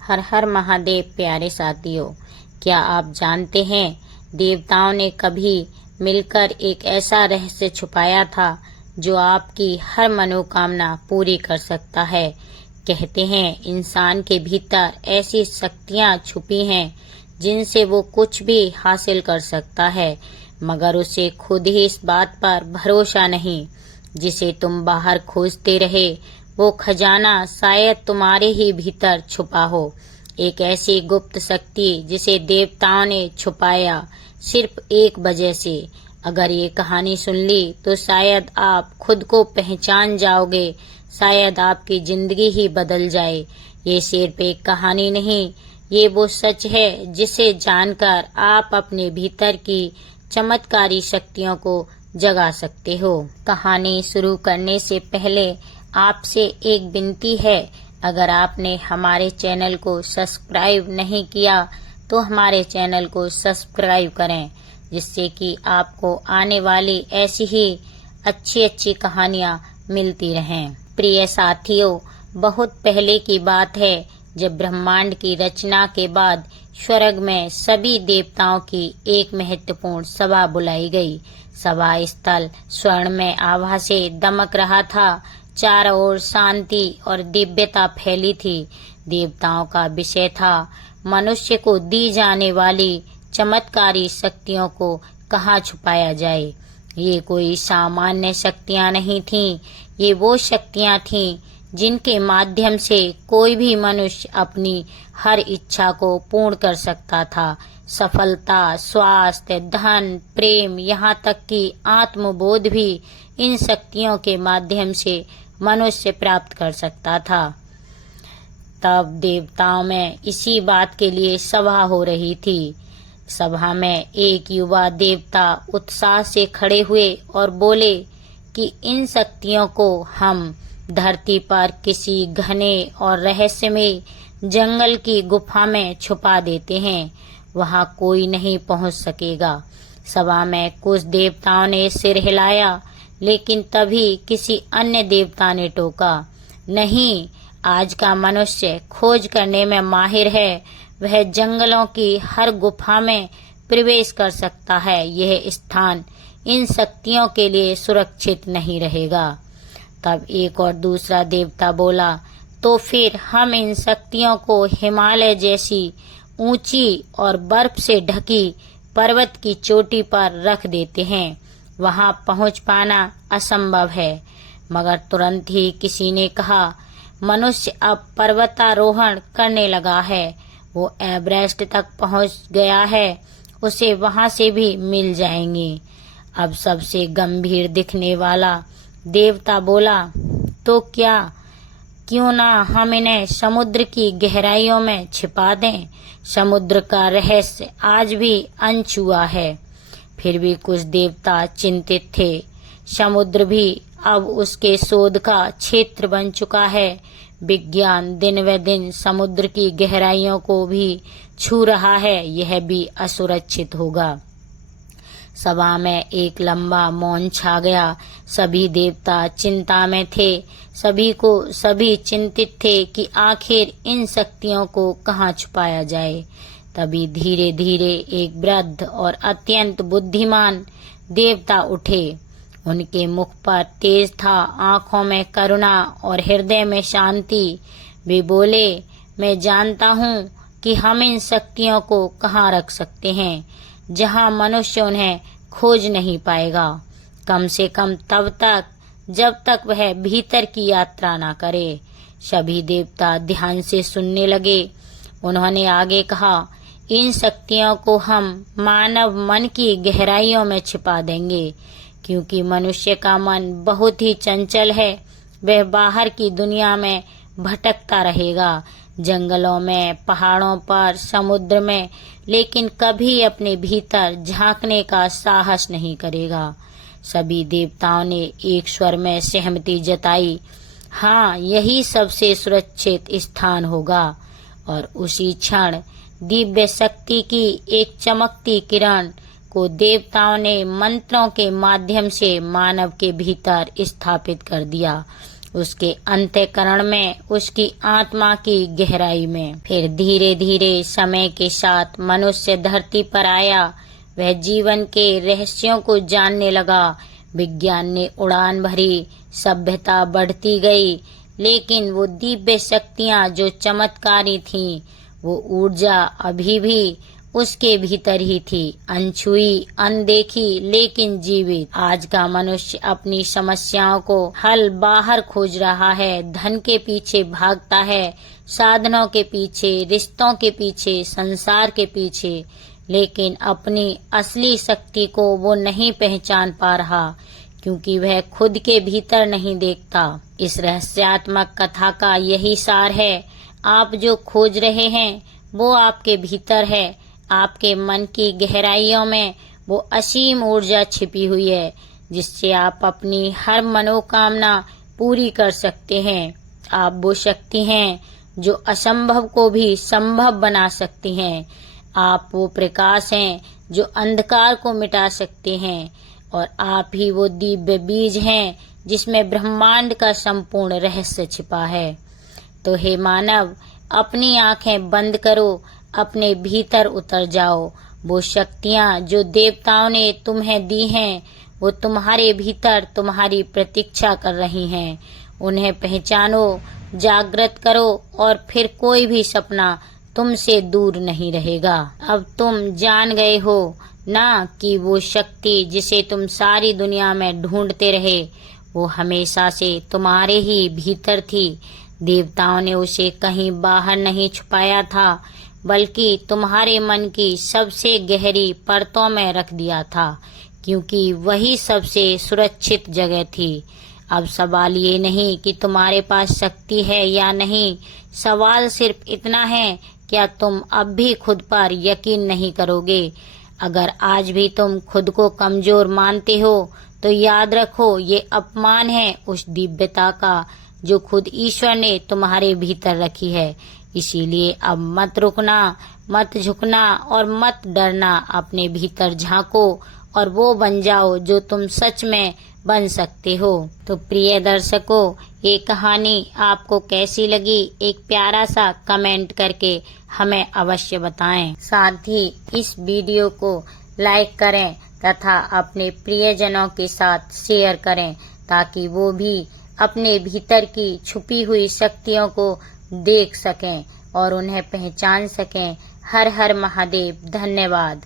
हर हर महादेव। प्यारे साथियों, क्या आप जानते हैं देवताओं ने कभी मिलकर एक ऐसा रहस्य छुपाया था जो आपकी हर मनोकामना पूरी कर सकता है। कहते हैं इंसान के भीतर ऐसी शक्तियां छुपी हैं जिनसे वो कुछ भी हासिल कर सकता है, मगर उसे खुद ही इस बात पर भरोसा नहीं। जिसे तुम बाहर खोजते रहे वो खजाना शायद तुम्हारे ही भीतर छुपा हो। एक ऐसी गुप्त शक्ति जिसे देवताओं ने छुपाया सिर्फ एक वजह से। अगर ये कहानी सुन ली तो शायद आप खुद को पहचान जाओगे, शायद आपकी जिंदगी ही बदल जाए। ये सिर्फ एक कहानी नहीं, ये वो सच है जिसे जानकर आप अपने भीतर की चमत्कारी शक्तियों को जगा सकते हो। कहानी शुरू करने से पहले आपसे एक विनती है, अगर आपने हमारे चैनल को सब्सक्राइब नहीं किया तो हमारे चैनल को सब्सक्राइब करें, जिससे कि आपको आने वाली ऐसी ही अच्छी अच्छी कहानियां मिलती रहें। प्रिय साथियों, बहुत पहले की बात है जब ब्रह्मांड की रचना के बाद स्वर्ग में सभी देवताओं की एक महत्वपूर्ण सभा बुलाई गई। सभा स्थल स्वर्ण में आभा से दमक रहा था। चारों ओर शांति और दिव्यता फैली थी। देवताओं का विषय था मनुष्य को दी जाने वाली चमत्कारी शक्तियों को कहाँ छुपाया जाए। ये कोई सामान्य शक्तियां नहीं थीं, ये वो शक्तियां थीं जिनके माध्यम से कोई भी मनुष्य अपनी हर इच्छा को पूर्ण कर सकता था। सफलता, स्वास्थ्य, धन, प्रेम, यहाँ तक कि आत्मबोध भी इन शक्तियों के माध्यम से मनुष्य प्राप्त कर सकता था। तब देवताओं में इसी बात के लिए सभा हो रही थी। सभा में एक युवा देवता उत्साह से खड़े हुए और बोले कि इन शक्तियों को हम धरती पर किसी घने और रहस्यमय जंगल की गुफा में छुपा देते हैं, वहां कोई नहीं पहुंच सकेगा। सभा में कुछ देवताओं ने सिर हिलाया, लेकिन तभी किसी अन्य देवता ने टोका, नहीं, आज का मनुष्य खोज करने में माहिर है, वह जंगलों की हर गुफा में प्रवेश कर सकता है। यह स्थान इन शक्तियों के लिए सुरक्षित नहीं रहेगा। तब एक और दूसरा देवता बोला, तो फिर हम इन शक्तियों को हिमालय जैसी ऊंची और बर्फ से ढकी पर्वत की चोटी पर रख देते हैं, वहां पहुंच पाना असंभव है। मगर तुरंत ही किसी ने कहा, मनुष्य अब पर्वतारोहण करने लगा है, वो एवरेस्ट तक पहुंच गया है, उसे वहां से भी मिल जाएंगे। अब सबसे गंभीर दिखने वाला देवता बोला, तो क्यों ना हम इन्हें समुद्र की गहराइयों में छिपा दें। समुद्र का रहस्य आज भी अनछुआ है। फिर भी कुछ देवता चिंतित थे। समुद्र भी अब उसके शोध का क्षेत्र बन चुका है। विज्ञान दिन व दिन समुद्र की गहराइयों को भी छू रहा है, यह भी असुरक्षित होगा। सभा में एक लंबा मौन छा गया। सभी देवता चिंता में थे। सभी चिंतित थे कि आखिर इन शक्तियों को कहाँ छुपाया जाए। तभी धीरे धीरे एक वृद्ध और अत्यंत बुद्धिमान देवता उठे। उनके मुख पर तेज था, आंखों में करुणा और हृदय में शांति। वे बोले, मैं जानता हूँ कि हम इन शक्तियों को कहाँ रख सकते हैं जहाँ मनुष्य उन्हें खोज नहीं पाएगा, कम से कम तब तक जब तक वह भीतर की यात्रा ना करे। सभी देवता ध्यान से सुनने लगे। उन्होंने आगे कहा, इन शक्तियों को हम मानव मन की गहराइयों में छिपा देंगे, क्योंकि मनुष्य का मन बहुत ही चंचल है। वह बाहर की दुनिया में भटकता रहेगा, जंगलों में, पहाड़ों पर, समुद्र में, लेकिन कभी अपने भीतर झांकने का साहस नहीं करेगा। सभी देवताओं ने एक स्वर में सहमति जताई, हाँ, यही सबसे सुरक्षित स्थान होगा। और उसी क्षण दिव्य शक्ति की एक चमकती किरण को देवताओं ने मंत्रों के माध्यम से मानव के भीतर स्थापित कर दिया। उसके अंतःकरण में, उसकी आत्मा की गहराई में। फिर धीरे धीरे समय के साथ मनुष्य धरती पर आया। वह जीवन के रहस्यों को जानने लगा। विज्ञान ने उड़ान भरी, सभ्यता बढ़ती गई, लेकिन वो दिव्य शक्तियाँ जो चमत्कारी थीं, वो ऊर्जा अभी भी उसके भीतर ही थी, अनछुई, अनदेखी, लेकिन जीवित। आज का मनुष्य अपनी समस्याओं को हल बाहर खोज रहा है, धन के पीछे भागता है, साधनों के पीछे, रिश्तों के पीछे, संसार के पीछे, लेकिन अपनी असली शक्ति को वो नहीं पहचान पा रहा, क्योंकि वह खुद के भीतर नहीं देखता। इस रहस्यात्मक कथा का यही सार है। आप जो खोज रहे हैं वो आपके भीतर है। आपके मन की गहराइयों में वो असीम ऊर्जा छिपी हुई है, जिससे आप अपनी हर मनोकामना पूरी कर सकते हैं। आप वो शक्ति हैं जो असंभव को भी संभव बना सकती हैं। आप वो प्रकाश हैं जो अंधकार को मिटा सकते हैं, और आप ही वो दिव्य बीज हैं जिसमें ब्रह्मांड का संपूर्ण रहस्य छिपा है। तो हे मानव, अपनी आंखें बंद करो, अपने भीतर उतर जाओ। वो शक्तियाँ जो देवताओं ने तुम्हें दी हैं, वो तुम्हारे भीतर तुम्हारी प्रतीक्षा कर रही हैं। उन्हें पहचानो, जागृत करो, और फिर कोई भी सपना तुमसे दूर नहीं रहेगा। अब तुम जान गए हो ना कि वो शक्ति जिसे तुम सारी दुनिया में ढूंढते रहे, वो हमेशा से तुम्हारे ही भीतर थी। देवताओं ने उसे कहीं बाहर नहीं छुपाया था, बल्कि तुम्हारे मन की सबसे गहरी परतों में रख दिया था, क्योंकि वही सबसे सुरक्षित जगह थी। अब सवाल ये नहीं कि तुम्हारे पास शक्ति है या नहीं, सवाल सिर्फ इतना है, क्या तुम अब भी खुद पर यकीन नहीं करोगे? अगर आज भी तुम खुद को कमजोर मानते हो, तो याद रखो, ये अपमान है उस दिव्यता का जो खुद ईश्वर ने तुम्हारे भीतर रखी है। इसीलिए अब मत रुकना, मत झुकना और मत डरना। अपने भीतर झांको और वो बन जाओ जो तुम सच में बन सकते हो। तो प्रिय दर्शकों, ये कहानी आपको कैसी लगी, एक प्यारा सा कमेंट करके हमें अवश्य बताएं। साथ ही इस वीडियो को लाइक करें तथा अपने प्रियजनों के साथ शेयर करें, ताकि वो भी अपने भीतर की छुपी हुई शक्तियों को देख सकें और उन्हें पहचान सकें। हर हर महादेव। धन्यवाद।